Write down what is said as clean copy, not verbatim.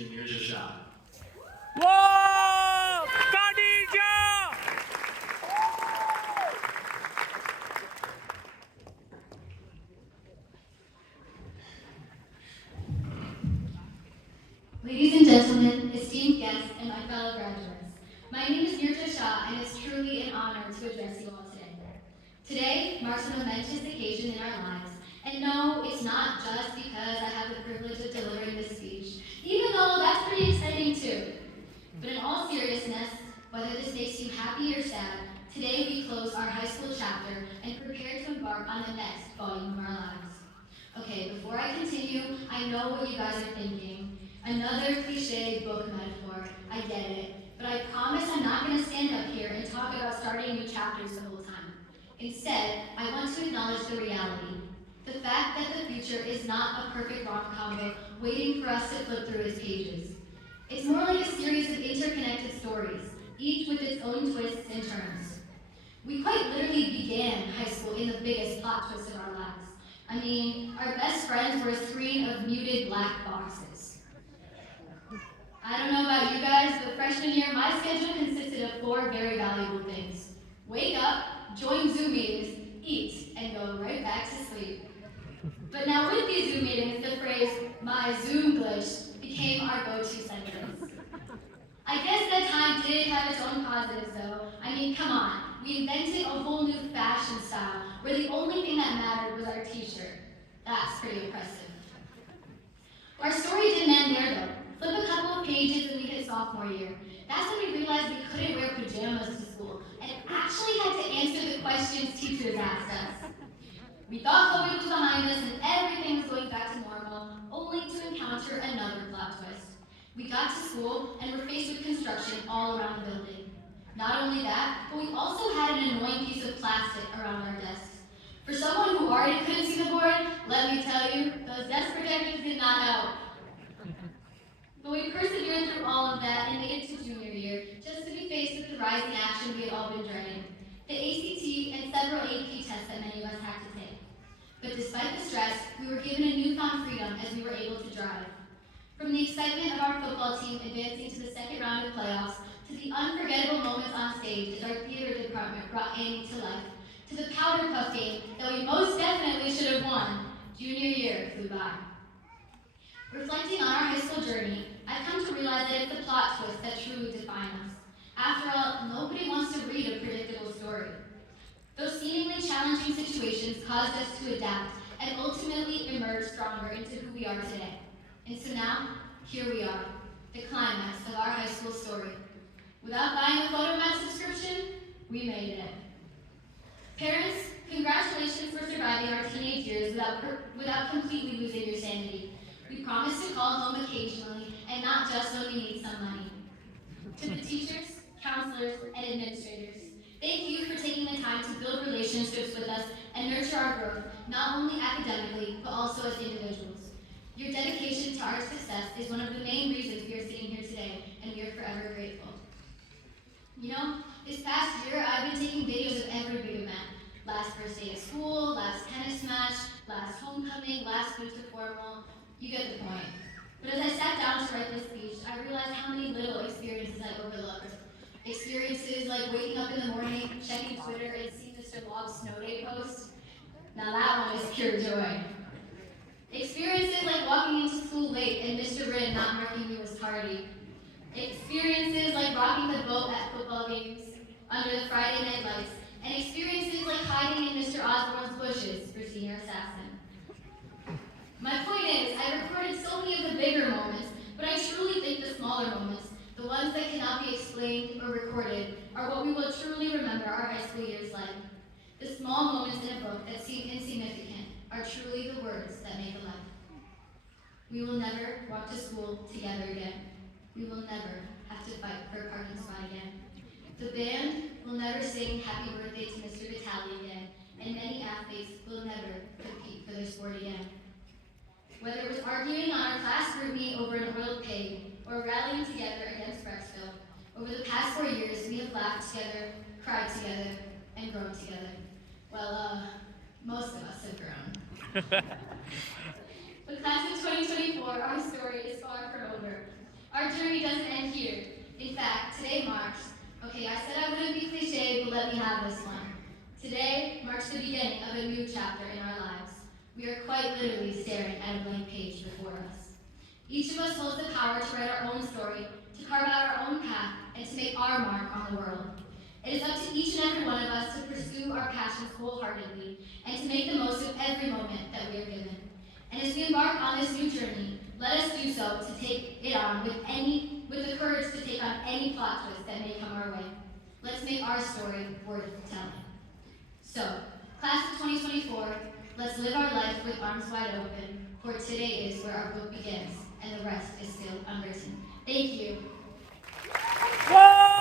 teacher Neerja Shah. Whoa! Khadija! Ladies and gentlemen, esteemed guests, and my fellow graduates, my name is Neerja Shah, and it's truly an honor to address you all today. Today marks a momentous occasion in our lives, and no, it's not just because I have the privilege of delivering this speech, even though that's pretty exciting too. But in all seriousness, whether this makes you happy or sad, today we close our high school chapter and prepare to embark on the next volume of our lives. Okay, before I continue, I know what you guys are thinking. Another cliche book metaphor, I get it. But I promise I'm not going to stand up here and talk about starting new chapters the whole time. Instead, I want to acknowledge the reality. The fact that the future is not a perfect rom-com book waiting for us to flip through its pages. It's more like a series of interconnected stories, each with its own twists and turns. We quite literally began high school in the biggest plot twist of our lives. I mean, our best friends were a screen of muted black boxes. I don't know about you guys, but freshman year, my schedule consisted of 4 very valuable things. Wake up, join Zoom meetings, eat, and go right back to sleep. But now with these Zoom meetings, the phrase, "my Zoom glitch," became our go-to sentence. I guess that time did have its own positives though. I mean, come on, we invented a whole new fashion style where the only thing that mattered was our t-shirt. That's pretty impressive. Our story didn't end there though. Flip a couple of pages and we hit sophomore year. That's when we realized we couldn't wear pajamas to school and actually had to answer the questions teachers asked us. We thought COVID was behind us and everything was going back to normal, only to encounter another plot twist. We got to school and were faced with construction all around the building. Not only that, but we also had an annoying piece of plastic around our desks. For someone who already couldn't see the board, let me tell you, those desk protectors did not help. But we persevered through all of that and made it to junior year, just to be faced with the rising action we had all been dreading, the ACT and several AP tests that many of us had to take. But despite the stress, we were given a newfound freedom as we were able to drive. From the excitement of our football team advancing to the second round of playoffs, to the unforgettable moments on stage as our theater department brought Annie to life, to the powder puff game that we most definitely should have won, junior year flew by. Reflecting on our high school journey, I've come to realize that it's the plot twists that truly define us. After all, nobody wants to read a predictable story. Those seemingly challenging situations caused us to adapt and ultimately emerge stronger into who we are today. And so now, here we are, the climax of our high school story. Without buying a photomat subscription, we made it. Parents, congratulations for surviving our teenage years without completely losing your sanity. We promise to call home occasionally and not just when we need some money. To the teachers, counselors, and administrators, thank you for taking the time to build relationships with us and nurture our growth, not only academically, but also as individuals. Your dedication to our success is one of the main reasons we are sitting here today, and we are forever grateful. You know, this past year, I've been taking videos of every big event. Last first day of school, last tennis match, last homecoming, last winter formal. You get the point. But as I sat down to write this speech, I realized how many little experiences I overlooked. Experiences like waking up in the morning, checking Twitter, and seeing Mr. Lob's snow day post. Now that one is pure joy. Experiences like walking into school late and Mr. Rin not marking you as tardy. Experiences like rocking the boat at football games under the Friday night lights. And experiences like hiding in Mr. Osborne's bushes for senior assassin. My point is, I recorded so many of the bigger moments, but I truly think the smaller moments, the ones that cannot be explained or recorded, are what we will truly remember our high school years like. The small moments in a book that seem insignificant are truly the words that make a life. We will never walk to school together again. We will never have to fight for a parking spot again. The band will never sing happy birthday to Mr. Vitale again, and many athletes will never compete for their sport again. Whether it was arguing on our class group meet over an oiled pig, or rallying together against Brexville, over the past 4 years, we have laughed together, cried together, and grown together. Well, most of us have grown. But class of 2024, our story is far from over. our journey doesn't end here. In fact, today marks, okay, I said I wouldn't be cliche, but let me have this one. Today marks the beginning of a new chapter in our lives. We are quite literally staring at a blank page before us. Each of us holds the power to write our own story, to carve out our own path, and to make our mark on the world. It is up to each and every one of us to pursue our passions wholeheartedly and to make the most of every moment that we are given. And as we embark on this new journey, let us do so to take it on with the courage to take on any plot twist that may come our way. Let's make our story worth telling. So, class of 2024, let's live our life with arms wide open, for today is where our book begins, and the rest is still unwritten. Thank you. Whoa!